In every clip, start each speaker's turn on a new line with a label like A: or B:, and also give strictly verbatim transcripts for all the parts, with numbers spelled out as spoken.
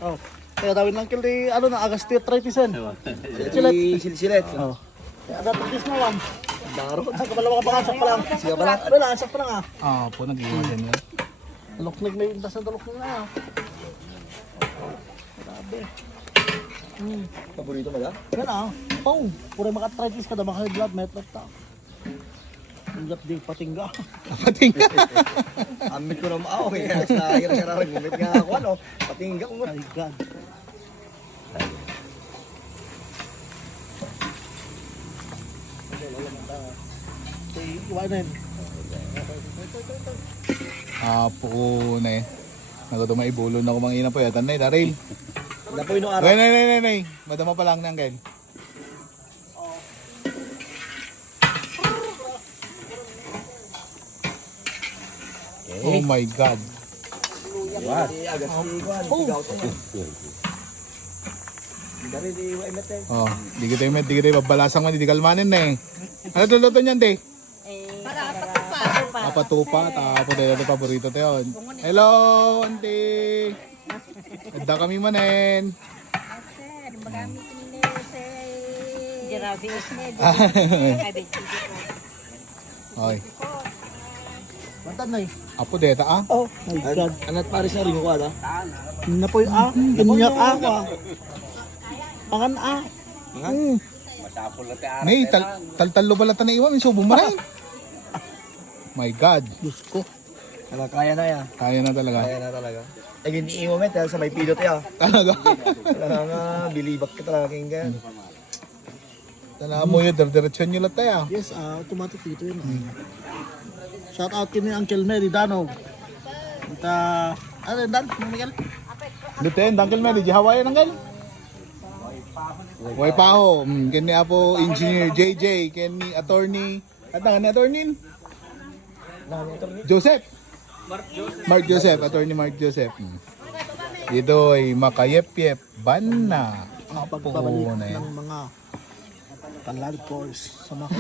A: Oh. Kaya dawin lang kil di ano na agas arthritis yan.
B: Silet. Silsilet.
A: Oh. Kaya arthritis mo wan.
B: Daro.
A: Ay kabalawa ka pangasak pa lang.
B: Siya pa lang.
A: Wala, asak pa lang ah.
C: Ah, po nag-iwas yan yan.
A: Daloknig na yung tas na daloknig na ah. Grabe. Hmm.
B: Paborito mo ba?
A: Yan ah. Oh, pura maka-arthritis ka daw maka blood may ta. Ingat di patingga.
C: Pating ka.
B: Amit ko na maaw. Kaya sa hirap siya rin. Gumit nga ako ano. Patingga ko.
A: My God. Iwan na yun.
C: Ah, po na eh. Nagado maibulon ako mga ina po yatan na eh. Daryl.
B: Napoy no araw.
C: Nay, nay, nay, nay, nay. Madama pa lang na Angel. Oh my God.
B: Yan. Agas ni Juan. Sigaw to. Dari di wa imete.
C: Oh, di kita imet, di kita babalasang man, di kalmanin na eh. Ano luluto niyan, de?
D: Para patupa.
C: Papatupa, tapos dahil ito paborito tayo. Hello, auntie. Ganda kami manen.
D: Sir, magamit ni Sir. Grabe usne.
C: Oy,
A: Bantan na eh.
C: apo deta ah.
A: Oh my God.
B: Anat pares na rin ko ala.
A: Napoy ah. Ganyak ah. Pangan ah.
B: Mga?
C: May tal taltalo pala ta na iwan, may subo mo rin. My God,
A: Diyos ko.
B: Ano, kaya na yan.
C: kaya na talaga.
B: Kaya na talaga. Eh, hindi mo met. Sa may pilot ya.
C: Talaga.
B: Wala nga. Bilibak ka talaga kayong ganyan.
C: Tala mo yun, diretsyon nyo lang tayo.
A: Yes, ah, automatic dito yun. ah. Shout out kini Uncle Mary Danog. At ah, ano yun, Dan? Ano, Miguel?
C: Luten, Uncle Mary, di Hawaii nanggal. Way paho, mm, kani apo engineer J J, kani attorney, at ni attorney Joseph. Mark Joseph, attorney Mark Joseph. Mm. Ito ay makayep-yep banna.
A: Pagbabalik
C: Oo, na yan.
A: ng mga kalad course sa mga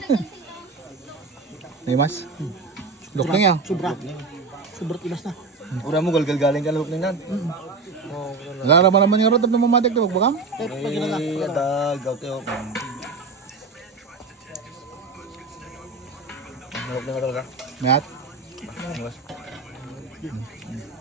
C: May mas? Look na yan.
A: Sobra. Sobra tilas na.
B: Ura mo, galgal galing ka loob na yan.
C: Wala naman naman yung rotap na mamatik na magbakam.
A: Eh, pag ginaga.
B: Eh, adag, gaw tayo. Loob na nga talaga.
C: Mayat?
B: Mas.